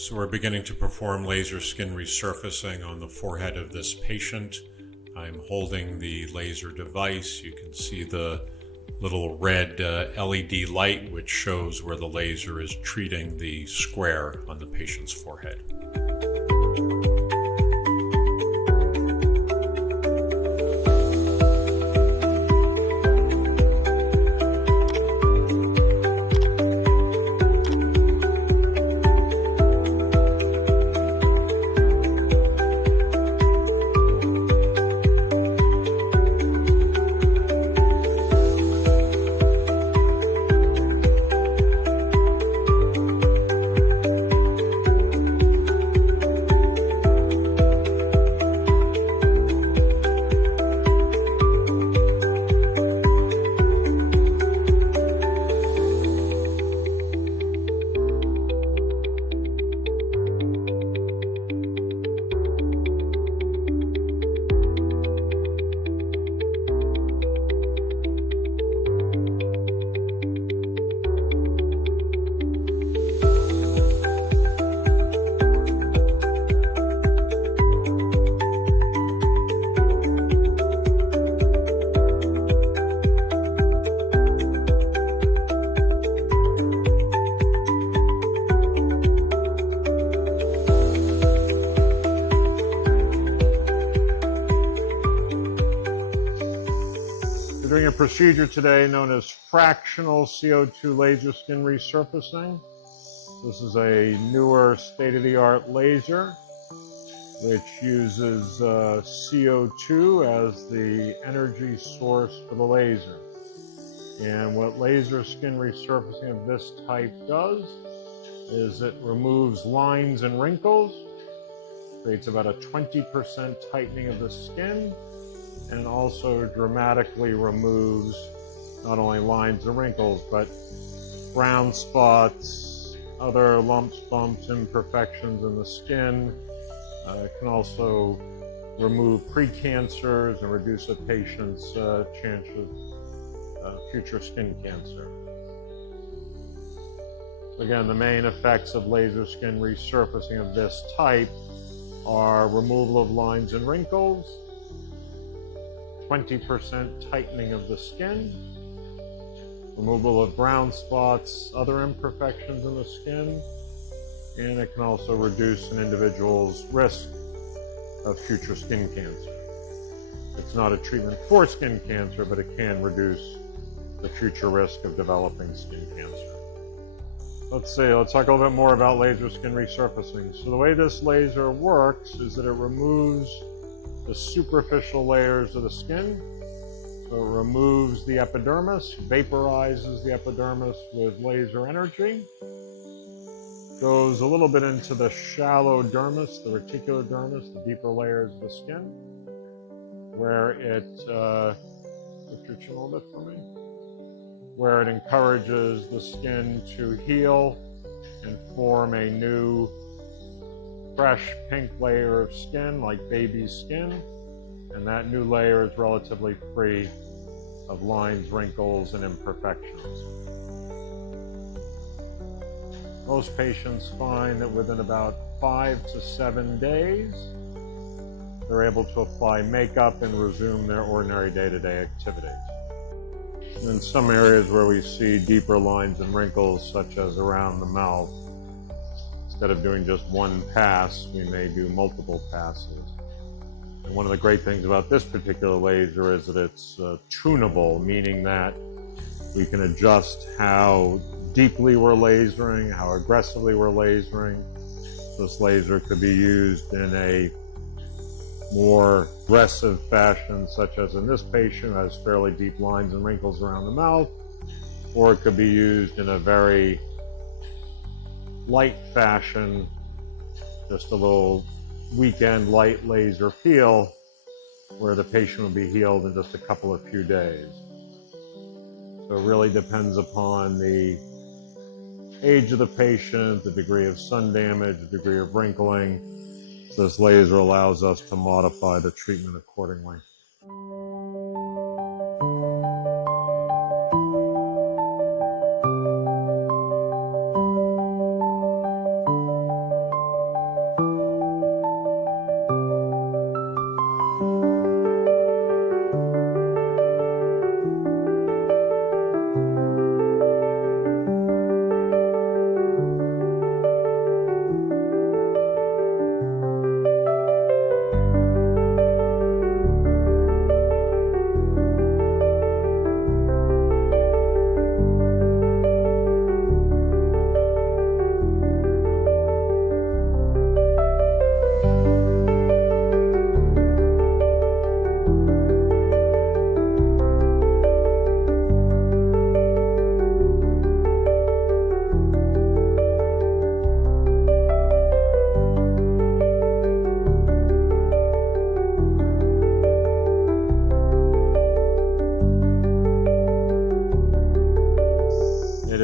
So we're beginning to perform laser skin resurfacing on the forehead of this patient. I'm holding the laser device. You can see the little red LED light which shows where the laser is treating the square on the patient's forehead. We're doing a procedure today known as fractional CO2 laser skin resurfacing. This is a newer state-of-the-art laser which uses CO2 as the energy source for the laser. And what laser skin resurfacing of this type does is it removes lines and wrinkles, creates about a 20% tightening of the skin, and also dramatically removes not only lines and wrinkles, but brown spots, other lumps, bumps, imperfections in the skin. It can also remove precancers and reduce a patient's chance of future skin cancer. So again, the main effects of laser skin resurfacing of this type are removal of lines and wrinkles, 20% tightening of the skin, removal of brown spots, other imperfections in the skin, and it can also reduce an individual's risk of future skin cancer. It's not a treatment for skin cancer, but it can reduce the future risk of developing skin cancer. Let's talk a little bit more about laser skin resurfacing. So the way this laser works is that it removes the superficial layers of the skin. So it removes the epidermis, vaporizes the epidermis with laser energy, goes a little bit into the shallow dermis, the reticular dermis, the deeper layers of the skin, where it, lift your chin a little bit for me, where it encourages the skin to heal and form a new fresh pink layer of skin like baby's skin, and that new layer is relatively free of lines, wrinkles, and imperfections. Most patients find that within about 5 to 7 days, they're able to apply makeup and resume their ordinary day-to-day activities. And in some areas where we see deeper lines and wrinkles, such as around the mouth, instead of doing just one pass, we may do multiple passes. And one of the great things about this particular laser is that it's tunable, meaning that we can adjust how deeply we're lasering, how aggressively we're lasering. This laser could be used in a more aggressive fashion, such as in this patient who has fairly deep lines and wrinkles around the mouth, or it could be used in a very light fashion, just a little weekend light laser peel where the patient will be healed in just a couple of few days. So it really depends upon the age of the patient, the degree of sun damage, the degree of wrinkling. This laser allows us to modify the treatment accordingly.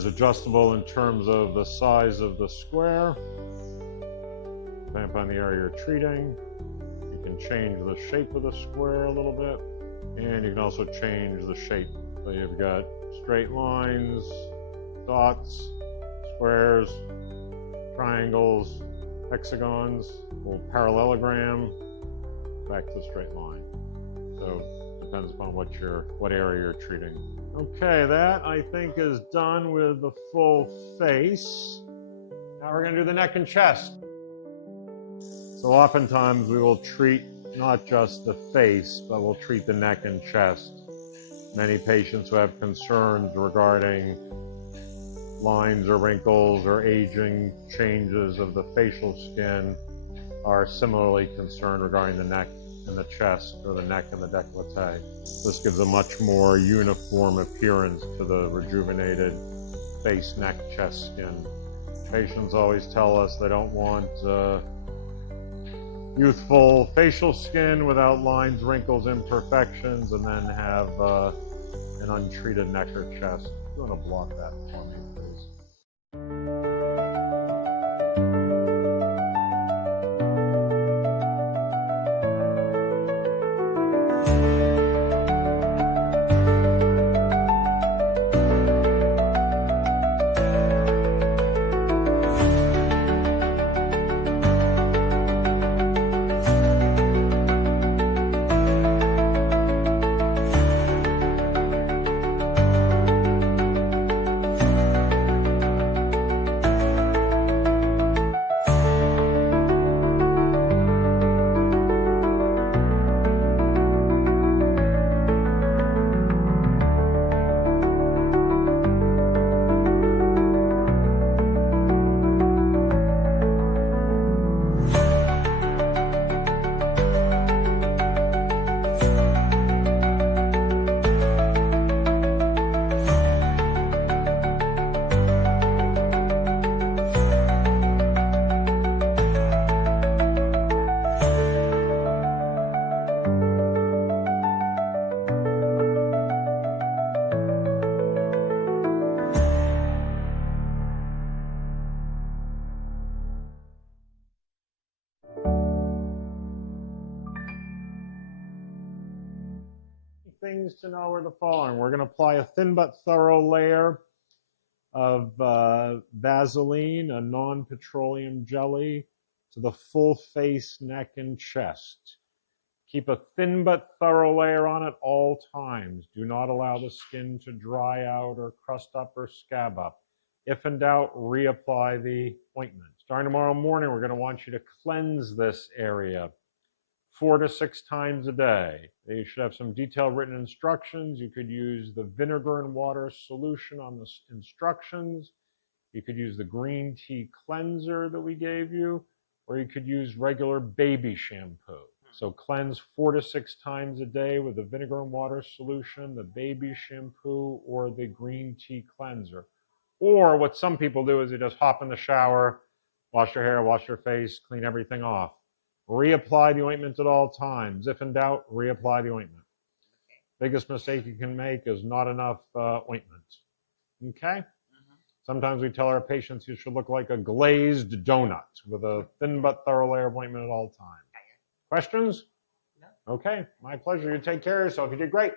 is adjustable in terms of the size of the square, depending upon the area you're treating. You can change the shape of the square a little bit, and you can also change the shape. So you've got straight lines, dots, squares, triangles, hexagons, a little parallelogram, back to straight line. So depends upon what area you're treating. Okay, that I think is done with the full face. Now we're going to do the neck and chest. So oftentimes we will treat not just the face, but we'll treat the neck and chest. Many patients who have concerns regarding lines or wrinkles or aging changes of the facial skin are similarly concerned regarding the neck and the chest, or the neck and the décolleté. This gives a much more uniform appearance to the rejuvenated face, neck, chest skin. Patients always tell us they don't want youthful facial skin without lines, wrinkles, imperfections, and then have an untreated neck or chest. You want to block that for me, please. Things to know are the following. We're going to apply a thin but thorough layer of Vaseline, a non-petroleum jelly, to the full face, neck, and chest. Keep a thin but thorough layer on at all times. Do not allow the skin to dry out or crust up or scab up. If in doubt, reapply the ointment. Starting tomorrow morning, we're going to want you to cleanse this area 4 to 6 times a day. You should have some detailed written instructions. You could use the vinegar and water solution on the instructions. You could use the green tea cleanser that we gave you, or you could use regular baby shampoo. So cleanse 4 to 6 times a day with the vinegar and water solution, the baby shampoo, or the green tea cleanser. Or what some people do is they just hop in the shower, wash their hair, wash their face, clean everything off. Reapply the ointment at all times. If in doubt, reapply the ointment. Biggest mistake you can make is not enough ointment. Okay? Sometimes we tell our patients you should look like a glazed donut with a thin but thorough layer of ointment at all times. Questions? No. Okay, my pleasure. You take care of yourself. You did great.